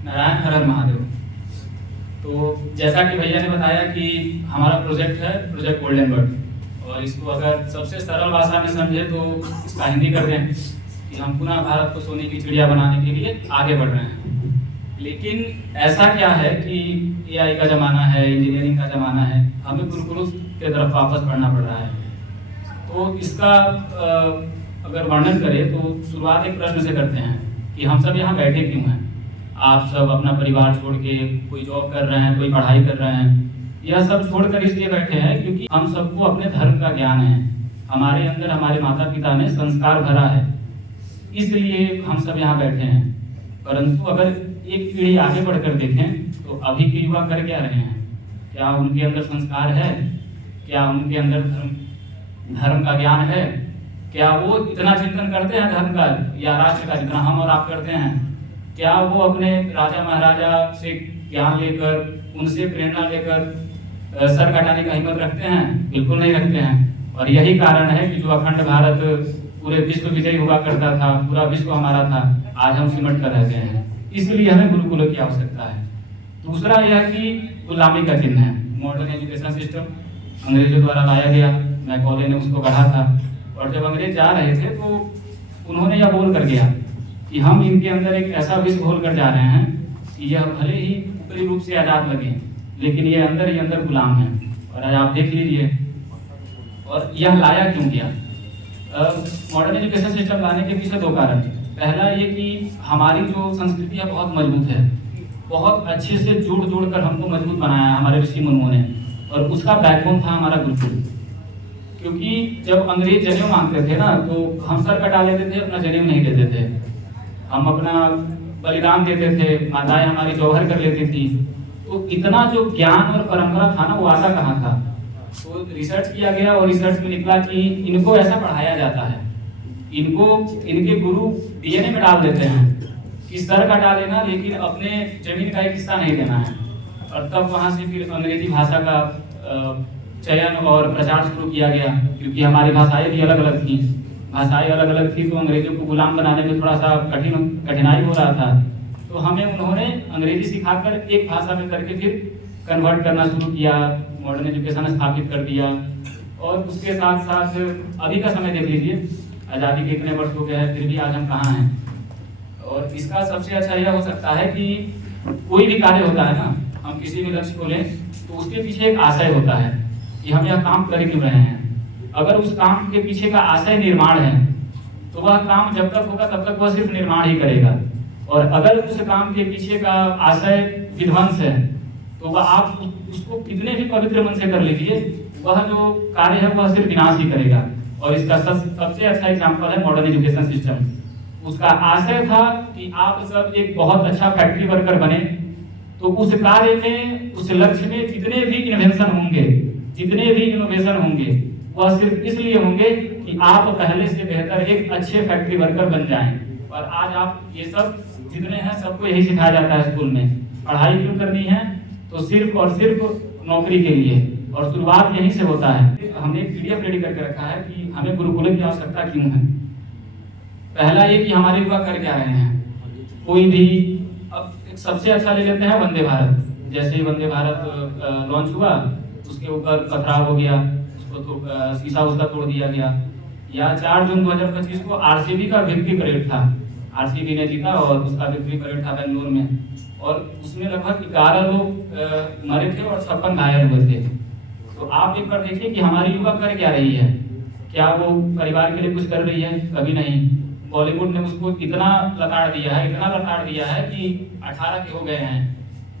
नारायण हर हर महादेव। तो जैसा कि भैया ने बताया कि हमारा प्रोजेक्ट है प्रोजेक्ट गोल्डन बर्ड, और इसको अगर सबसे सरल भाषा में समझे तो इसका हिंदी कर दें कि हम पुनः भारत को सोने की चिड़िया बनाने के लिए आगे बढ़ रहे हैं। लेकिन ऐसा क्या है कि एआई का ज़माना है, इंजीनियरिंग का ज़माना है, हमें गुरुकुल की तरफ वापस बढ़ना पड़ रहा है। तो इसका अगर वर्णन करें तो शुरुआत एक प्रश्न से करते हैं कि हम सब यहाँ बैठे क्यों हैं। आप सब अपना परिवार छोड़ के कोई जॉब कर रहे हैं, कोई पढ़ाई कर रहे हैं, यह सब छोड़कर इसलिए बैठे हैं क्योंकि हम सबको अपने धर्म का ज्ञान है, हमारे अंदर हमारे माता पिता ने संस्कार भरा है, इसलिए हम सब यहाँ बैठे हैं। परंतु अगर एक पीढ़ी आगे बढ़कर देखें तो अभी के युवा कर क्या रहे हैं? क्या उनके अंदर संस्कार है? क्या उनके अंदर धर्म का ज्ञान है? क्या वो इतना चिंतन करते हैं धर्म का या राष्ट्र का जितना हम और आप करते हैं? क्या वो अपने राजा महाराजा से ज्ञान लेकर, उनसे प्रेरणा लेकर सर कटाने का हिम्मत रखते हैं? बिल्कुल नहीं रखते हैं। और यही कारण है कि जो अखंड भारत पूरे विश्व विजयी हुआ करता था, पूरा विश्व हमारा था, आज हम सिमट कर रह गए हैं। इसलिए हमें गुरुकुलों की आवश्यकता है। दूसरा यह कि गुलामी का चिन्ह है मॉडर्न एजुकेशन सिस्टम, अंग्रेजों द्वारा लाया गया, मैकॉले ने उसको गढ़ा था। और जब अंग्रेज जा रहे थे तो उन्होंने यह बोल कर गया कि हम इनके अंदर एक ऐसा विश्व घोल कर जा रहे हैं कि यह भले ही ऊपरी रूप से आज़ाद लगे, लेकिन ये अंदर ही अंदर गुलाम है। और आज आप देख लीजिए, और यह लाया क्यों गया? मॉडर्न एजुकेशन सिस्टम लाने के पीछे दो कारण। पहला ये कि हमारी जो संस्कृति है बहुत मजबूत है, बहुत अच्छे से जोड़ कर हमको मजबूत बनाया है हमारे ऋषि मुनियों ने, और उसका बैकबोन था हमारा गुरुकुल। क्योंकि जब अंग्रेज जनेऊ मांगते थे ना तो हम सर कटा लेते थे, अपना जनेऊ नहीं देते थे, हम अपना बलिदान देते थे, माताएं हमारी जौहर कर लेती थी। तो इतना जो ज्ञान और परंपरा था ना वो आता कहाँ था? तो रिसर्च किया गया और रिसर्च में निकला कि इनको ऐसा पढ़ाया जाता है, इनको इनके गुरु डीएनए में डाल देते हैं कि सर कटा लेना लेकिन अपने जमीन का एक हिस्सा नहीं देना है। और तब वहाँ से फिर अंग्रेजी भाषा का चयन और प्रचार शुरू किया गया, क्योंकि हमारी भाषाएं भी अलग अलग थी। भाषाएं अलग अलग थी तो अंग्रेजों को गुलाम बनाने में थोड़ा सा कठिनाई हो रहा था। तो हमें उन्होंने अंग्रेजी सिखाकर एक भाषा में करके फिर कन्वर्ट करना शुरू किया, मॉडर्न एजुकेशन स्थापित कर दिया। और उसके साथ साथ अभी का समय देख लीजिए, आज़ादी के इतने वर्ष हो गए हैं फिर भी आज हम कहाँ हैं। और इसका सबसे अच्छा यह हो सकता है कि कोई भी कार्य होता है ना, हम किसी भी लक्ष्य को लें तो उसके पीछे एक आशय होता है कि हम यह काम कर क्यों रहे हैं। अगर उस काम के पीछे का आशय निर्माण है तो वह काम जब तक होगा तब तक वह सिर्फ निर्माण ही करेगा। और अगर उस काम के पीछे का आशय विध्वंस है तो वह आप उसको कितने भी पवित्र मन से कर लीजिए, वह जो कार्य है वह सिर्फ विनाश ही करेगा। और इसका सबसे अच्छा एग्जाम्पल है मॉडर्न एजुकेशन सिस्टम। उसका आशय था कि आप सब एक बहुत अच्छा फैक्ट्री वर्कर बने, तो उस कार्य में, उस लक्ष्य में जितने भी इन्वेंशन होंगे, जितने भी इनोवेशन होंगे, वह सिर्फ इसलिए होंगे कि आप पहले से बेहतर एक अच्छे फैक्ट्री वर्कर बन जाएं। और आज आप ये सब जितने हैं सबको यही सिखाया जाता है स्कूल में, पढ़ाई क्यों करनी है तो सिर्फ और सिर्फ नौकरी के लिए। और शुरुआत यहीं से होता है। हमने एक पीडीएफ रेडी करके रखा है कि हमें गुरुकुल की आवश्यकता क्यों है। पहला ये कि हमारे युवा कर क्या रहे हैं। कोई भी अब एक सबसे अच्छा ले लेते हैं वंदे भारत। जैसे ही वंदे भारत लॉन्च हुआ उसके ऊपर पथराव हो गया, उसको तो शीशा उसका तोड़ दिया गया। या 4 जून 2025 को आरसीबी का विक्ट्री परेड था, आरसीबी ने जीता और उसका विक्ट्री परेड था बेंगलुरु में। और उसमें लगभग 11 लोग मरे थे और 56 घायल हुए थे। तो आप एक बार देखिए कि हमारी युवा कर क्या रही है। क्या वो परिवार के लिए कुछ कर रही है? कभी नहीं। बॉलीवुड ने उसको इतना लताड़ दिया है, इतना लताड़ दिया है कि 18 के हो गए हैं,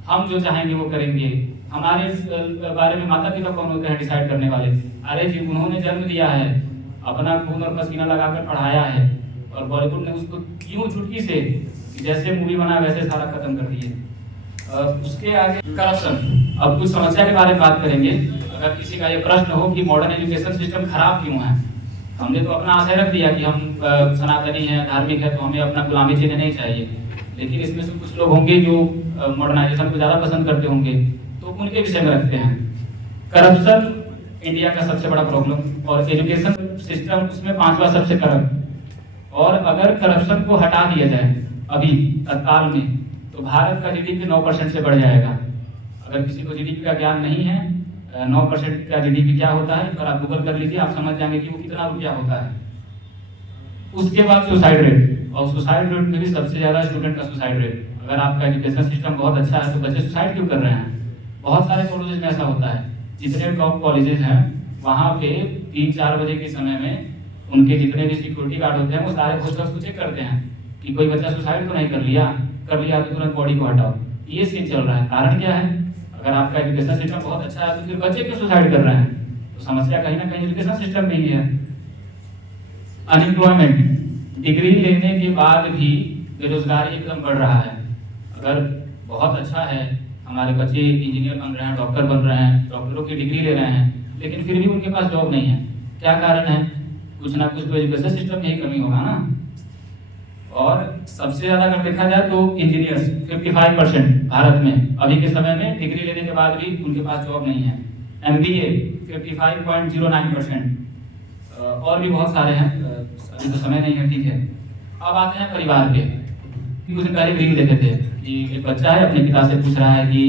हम जो चाहेंगे वो करेंगे। हमारे बारे में माता पिता कौन होते हैं डिसाइड करने वाले? अरे जी, उन्होंने जन्म दिया है, अपना खून और पसीना लगाकर पढ़ाया है, और बॉलीवुड ने उसको यूं चुटकी से जैसे मूवी बना वैसे सारा खत्म कर दिए। उसके आगे करप्शन। अब कुछ समस्या के बारे में बात करेंगे। अगर किसी का ये प्रश्न हो कि मॉडर्न एजुकेशन सिस्टम खराब क्यों है, हमने तो अपना आशय रख दिया कि हम सनातनी हैं, धार्मिक है, तो हमें अपना गुलामी चीजें नहीं चाहिए। लेकिन इसमें से कुछ लोग होंगे जो मॉडर्नाइजेशन को ज़्यादा पसंद करते होंगे, तो उनके विषय में रखते हैं। करप्शन इंडिया का सबसे बड़ा प्रॉब्लम, और एजुकेशन सिस्टम उसमें 5वां सबसे करप्ट। और अगर करप्शन को हटा दिया जाए अभी तत्काल में, तो भारत का जीडीपी 9% से बढ़ जाएगा। अगर किसी को जीडीपी का ज्ञान नहीं है, 9% का जीडीपी क्या होता है, पर आप गूगल कर लीजिए, आप समझ जाएंगे कि वो कितना रुपया होता है। उसके बाद सुसाइड रेट, और सुसाइड रेट में भी सबसे ज़्यादा स्टूडेंट का सुसाइड रेट। अगर आपका एजुकेशन सिस्टम बहुत अच्छा है तो बच्चे सुसाइड क्यों कर रहे हैं? बहुत सारे कॉलेजेस में ऐसा होता है। जितने टॉप कॉलेजेस हैं वहाँ पे 3-4 बजे के समय में उनके जितने भी सिक्योरिटी गार्ड होते हैं वो सारे हॉस्टल्स को चेक करते हैं कि कोई बच्चा सुसाइड तो नहीं कर लिया तो तुरंत बॉडी को हटाओ। ये सीन चल रहा है। कारण क्या है? अगर आपका एजुकेशन सिस्टम बहुत अच्छा है तो फिर बच्चे क्यों सुसाइड कर रहे हैं? तो समस्या कहीं ना कहीं एजुकेशन सिस्टम में ही है। अनएम्प्लॉयमेंट, डिग्री लेने के बाद भी बेरोजगारी एकदम बढ़ रहा है। अगर बहुत अच्छा है, हमारे बच्चे इंजीनियर बन रहे हैं, डॉक्टर बन रहे हैं, डॉक्टरों की डिग्री ले रहे हैं, लेकिन फिर भी उनके पास जॉब नहीं है। क्या कारण है? कुछ ना कुछ तो एजुकेशन सिस्टम में ही कमी होगा ना। और सबसे ज़्यादा अगर देखा जाए तो इंजीनियर्स 55% भारत में अभी के समय में डिग्री लेने के बाद भी उनके पास जॉब नहीं है। MBA 55.09%, और भी बहुत सारे हैं, अभी तो समय नहीं है, ठीक है। अब आते हैं परिवार पे। कुछ दिन पहले रील देखे थे कि एक बच्चा है अपने पिता से पूछ रहा है कि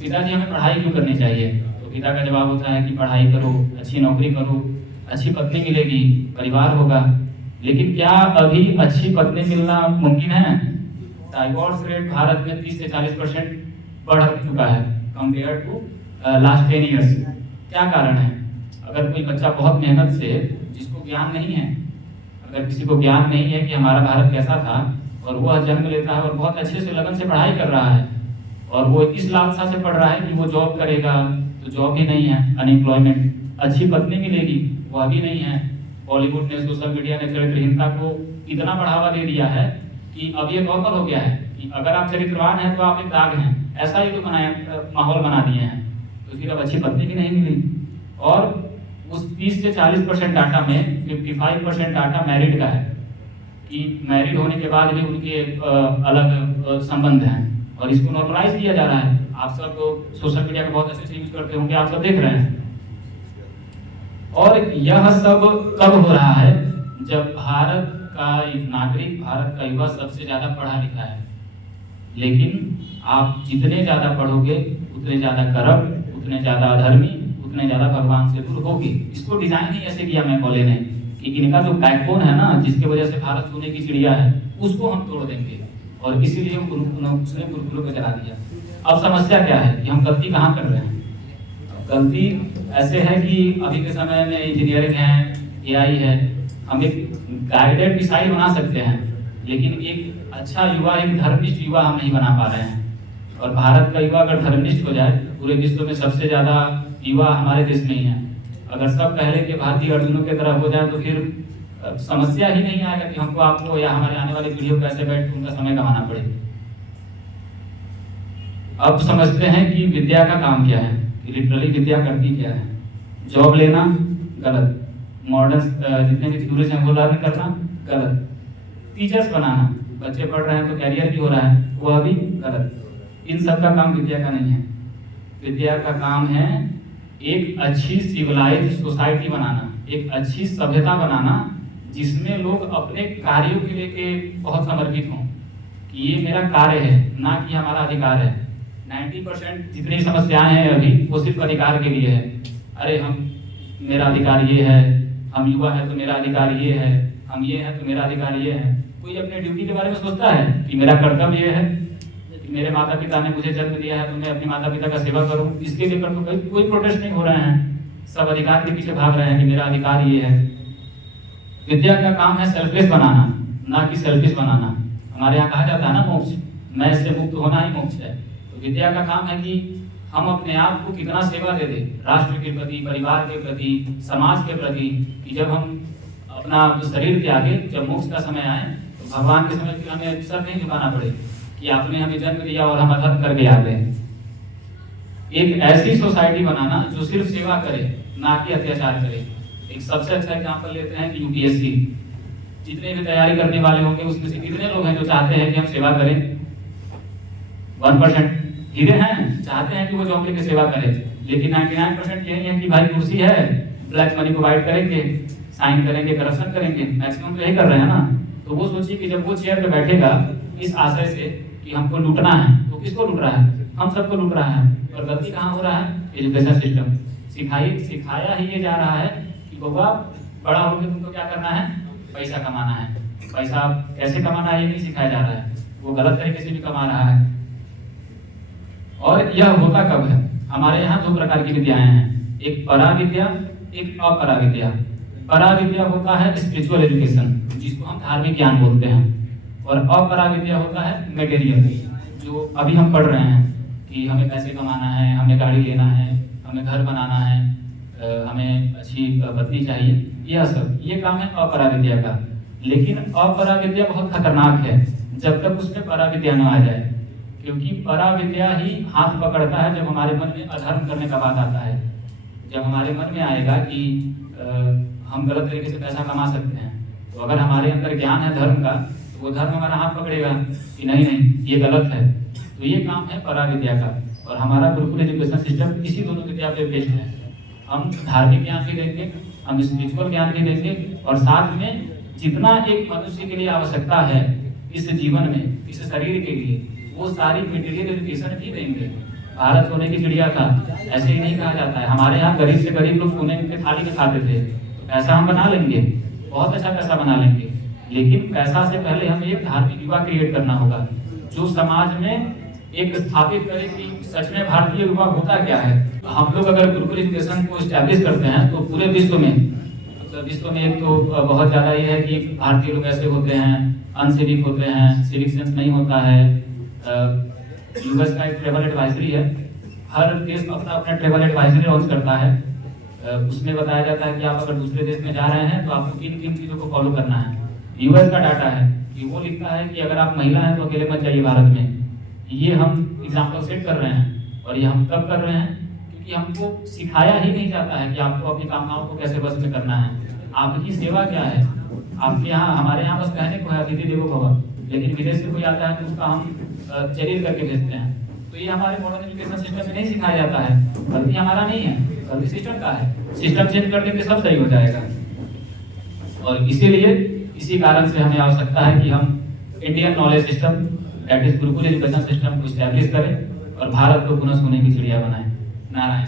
पिताजी हमें पढ़ाई क्यों करनी चाहिए? तो पिता का जवाब होता है कि पढ़ाई करो, अच्छी नौकरी करो, अच्छी पत्नी मिलेगी, परिवार होगा। लेकिन क्या अभी अच्छी पत्नी मिलना मुमकिन है? डाइवोर्स रेट भारत में 30 से 40% बढ़ चुका है कंपेयर टू लास्ट 10 ईयर्स। क्या कारण है? अगर कोई बच्चा बहुत मेहनत से, जिसको ज्ञान नहीं है, अगर किसी को ज्ञान नहीं है कि हमारा भारत कैसा था, और वह जन्म लेता है और बहुत अच्छे से लगन से पढ़ाई कर रहा है, और वो इस लालसा से पढ़ रहा है कि वो जॉब करेगा, तो जॉब ही नहीं है, अनएम्प्लॉयमेंट। अच्छी पत्नी मिलेगी, वह भी नहीं है। बॉलीवुड ने, सोशल मीडिया ने चरित्रहीनता को इतना बढ़ावा दे दिया है कि अब ये नॉर्मल हो गया है कि अगर आप चरित्रवान हैं तो आप एक दाग हैं, ऐसा ही तो माहौल बना दिए हैं। तो फिर अब अच्छी पत्नी भी नहीं मिली। और उस 30 से 40% डाटा में 55% डाटा मैरिड का है कि मैरिड होने के बाद भी उनके अलग संबंध हैं, और इसको नॉर्मलाइज किया जा रहा है। आप सब सोशल मीडिया का बहुत अच्छे से यूज करते होंगे, आप सब देख रहे हैं। और यह सब कब हो रहा है? जब भारत का नागरिक, भारत का युवा सबसे ज़्यादा पढ़ा लिखा है। लेकिन आप जितने ज़्यादा पढ़ोगे उतने ज़्यादा करप्ट, उतने ज़्यादा अधर्मी, उतने ज़्यादा भगवान से दूर होगे। इसको डिजाइन ही ऐसे किया मैकॉले ने कि इनका जो बैकबोन है ना, जिसकी वजह से भारत सोने की चिड़िया है, उसको हम तोड़ देंगे, और इसीलिए उसने गुरुकुलों को जला दिया। अब समस्या क्या है कि हम गलती कहाँ कर रहे हैं? गलती ऐसे है कि अभी के समय में इंजीनियरिंग है, AI है, हम एक गाइडेड मिसाइल बना सकते हैं, लेकिन एक अच्छा युवा, एक धर्मनिष्ठ युवा हम नहीं बना पा रहे हैं। और भारत का युवा अगर धर्मनिष्ठ हो जाए, पूरे विश्व में सबसे ज़्यादा युवा हमारे देश में ही है। अगर सब पहले के भारतीय अर्जुनों की तरह हो जाए तो फिर समस्या ही नहीं आएगा कि हमको, आपको या हमारे आने वाली पीढ़ियों को ऐसे बैठ के उनका समय गंवाना पड़े। अब समझते हैं कि विद्या का काम क्या है, कि लिटरली विद्या करती क्या है। जॉब लेना गलत, मॉडर्न जितने भी थ्योरीज हैं वो लर्न करना गलत, टीचर्स बनाना, बच्चे पढ़ रहे हैं तो कैरियर भी हो रहा है, वह भी गलत। इन सब का काम विद्या का नहीं है। विद्या का काम है एक अच्छी सिविलाइज्ड सोसाइटी बनाना, एक अच्छी सभ्यता बनाना, जिसमें लोग अपने कार्यों के लेके बहुत समर्पित हों कि ये मेरा कार्य है, ना कि हमारा अधिकार है। 90% जितनी समस्याएं हैं अभी वो सिर्फ अधिकार के लिए है। अरे मेरा अधिकार ये है, हम युवा है तो मेरा अधिकार ये है, हम ये है तो मेरा अधिकार ये है। कोई अपने ड्यूटी के बारे में सोचता है कि मेरा कर्तव्य ये है कि मेरे माता पिता ने मुझे जन्म दिया है तो मैं अपने माता पिता का सेवा करूं, इसके लेकर तो कोई प्रोटेस्ट नहीं हो रहे हैं। सब अधिकार के पीछे भाग रहे हैं कि मेरा अधिकार ये है। विद्या का काम है सेल्फलेस बनाना, ना कि सेल्फिश बनाना। हमारे यहाँ कहा जाता है ना, मोक्ष, मैं से मुक्त होना ही मोक्ष है। तो विद्या का काम है कि हम अपने आप को कितना सेवा दे दें, राष्ट्र के प्रति, परिवार के प्रति, समाज के प्रति, कि जब हम अपना शरीर त्यागे, जब मोक्ष का समय आए तो भगवान के समय फिर हमें सर नहीं झुकाना पड़े कि आपने हमें जन्म दिया और हम अधर्म करके आ गए। एक ऐसी सोसाइटी बनाना जो सिर्फ सेवा करे, ना कि अत्याचार करे। एक सबसे अच्छा एग्जाम्पल लेते हैं कि UPSC, जितने भी तैयारी करने वाले होंगे उसमें से कितने लोग हैं जो चाहते हैं कि हम सेवा करें? 1% हीरे हैं, चाहते हैं कि वो जॉब लेके सेवा करें, लेकिन 99% यही है कि भाई कुर्सी है, ब्लैक मनी प्रोवाइड करेंगे, साइन करेंगे, करप्शन करेंगे। मैक्सिमम तो यही कर रहे हैं ना। तो वो सोचिए कि जब वो चेयर पे बैठेगा इस आशय से कि हमको लूटना है, तो किसको लूट रहा है? हम सबको लूट रहा है। और गलती कहाँ हो रहा है? एजुकेशन सिस्टम सिखाया ही ये जा रहा है कि बाबा बड़ा होकर तुमको क्या करना है? पैसा कमाना है। पैसा कैसे कमाना है ये नहीं सिखाया जा रहा है, वो गलत तरीके से भी कमा रहा है। और यह होता कब है? हमारे यहाँ दो प्रकार की विद्याएं हैं, एक परा विद्या, एक अपरा विद्या। परा विद्या होता है स्पिरिचुअल एजुकेशन, जिसको हम धार्मिक ज्ञान बोलते हैं, और अपरा विद्या होता है मटेरियल, जो अभी हम पढ़ रहे हैं कि हमें पैसे कमाना है, हमें गाड़ी लेना है, हमें घर बनाना है, हमें अच्छी पत्नी चाहिए, यह सब ये काम है अपरा विद्या का। लेकिन अपरा विद्या बहुत खतरनाक है जब तक उसमें परा विद्या न आ जाए, क्योंकि परा विद्या ही हाथ पकड़ता है जब हमारे मन में अधर्म करने का बात आता है। जब हमारे मन में आएगा कि हम गलत तरीके से पैसा कमा सकते हैं, तो अगर हमारे अंदर ज्ञान है धर्म का, तो वो धर्म हमारा हाथ पकड़ेगा कि नहीं नहीं ये गलत है। तो ये काम है परा विद्या का, और हमारा गुरुकुल एजुकेशन सिस्टम इसी दोनों विद्या पे बेस्ड है। हम धार्मिक ज्ञान भी देंगे, हम स्पिरिचुअल ज्ञान भी देंगे, और साथ में जितना एक मनुष्य के लिए आवश्यकता है इस जीवन में, इस शरीर के लिए, वो सारी मटेरियल एजुकेशन भी देंगे। भारत सोने की चिड़िया था, ऐसे ही नहीं कहा जाता है। हमारे यहाँ गरीब से गरीब लोग सोने के थाली में खाते थे, तो पैसा हम बना लेंगे, बहुत अच्छा पैसा बना लेंगे, लेकिन पैसा से पहले हमें एक धार्मिक युवा क्रिएट करना होगा, जो समाज में एक स्थापित करे कि सच में भारतीय युवा होता क्या है। हम लोग अगर गुरुकुल एजुकेशन को स्टैब्लिश करते हैं तो पूरे विश्व में, मतलब विश्व में एक तो बहुत ज़्यादा ये है कि भारतीय लोग ऐसे होते हैं, अनसिविक होते हैं, सिविक सेंस नहीं होता है। यूएस का एक ट्रेवल एडवाइजरी है, हर देश अपना अपना ट्रेवल एडवाइजरी लॉन्च करता है। उसमें बताया जाता है कि आप अगर दूसरे देश में जा रहे हैं तो आपको किन किन चीज़ों को फॉलो करना है। यूएस का डाटा है कि वो लिखता है कि अगर आप महिला हैं तो अकेले मत जाइए भारत में। ये हम एग्जाम्पल सेट कर रहे हैं, और ये हम कब कर रहे हैं? क्योंकि हमको सिखाया ही नहीं जाता है कि आपको अपनी कामनाओं को कैसे बस में करना है। आपकी सेवा क्या है? आपके यहाँ, हमारे यहाँ बस कहने को है अतिथि देवो भव, लेकिन विदेश से कोई आता है तो उसका हम चरित्र करके भेजते हैं। तो ये हमारे मॉडर्न एजुकेशन सिस्टम में नहीं सिखाया जाता है। गलती हमारा नहीं है, गलती सिस्टम का है। सिस्टम चेंज कर देंगे सब सही हो जाएगा। और इसीलिए इसी कारण से हमें आवश्यकता है कि हम Indian knowledge system, that is Gurukul education system को स्टैब्लिश करें और भारत को पुनः सोने की चिड़िया बनाएं। नारायण।